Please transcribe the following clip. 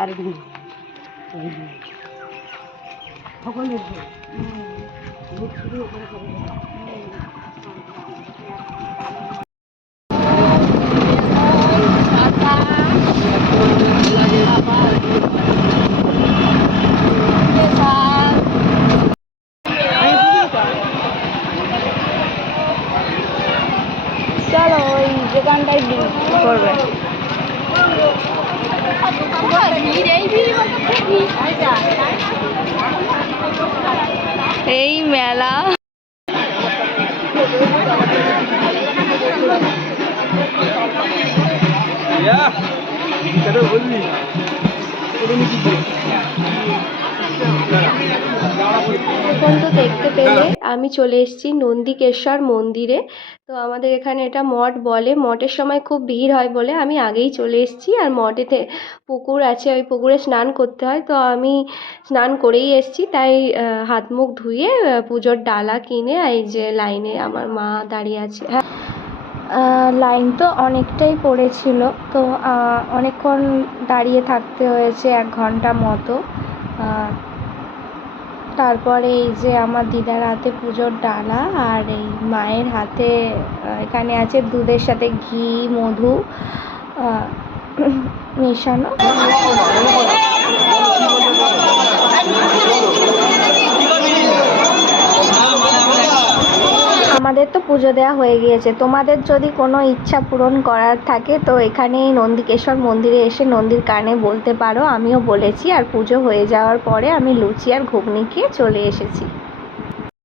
আর সকলের চলো ওই দোকানটাই করবে। এই মেলা এখন তো দেখতে পেলে আমি চলে এসেছি নন্দিকেশ্বর মন্দিরে। তো আমাদের এখানে এটা মঠ বলে, মঠের সময় খুব ভিড় হয় বলে আমি আগেই চলে এসেছি। আর মঠেতে পুকুর আছে, ওই পুকুরে স্নান করতে হয়, তো আমি স্নান করেই এসেছি। তাই হাত মুখ ধুয়ে পুজোর ডালা কিনে এই যে লাইনে আমার মা দাঁড়িয়ে আছে। লাইন তো অনেকটাই পড়েছিল, তো অনেকক্ষণ দাঁড়িয়ে থাকতে হয়েছে, 1 ঘন্টা মতো। তারপরে এই যে আমার দিদার হাতে পুজোর ডালা, আর এই মায়ের হাতে এখানে আছে দুধের সাথে ঘি মধু মেশানো। আমাদের তো পুজো দেওয়া হয়ে গিয়েছে। তোমাদের যদি কোনো ইচ্ছা পূরণ করার থাকে তো এখানে নন্দিকেশ্বর মন্দিরে এসে নন্দীর কানে বলতে পারো। আমিও বলেছি, আর পুজো হয়ে যাওয়ার পরে আমি লুচি আর ঘুগনি খেয়ে চলে এসেছি।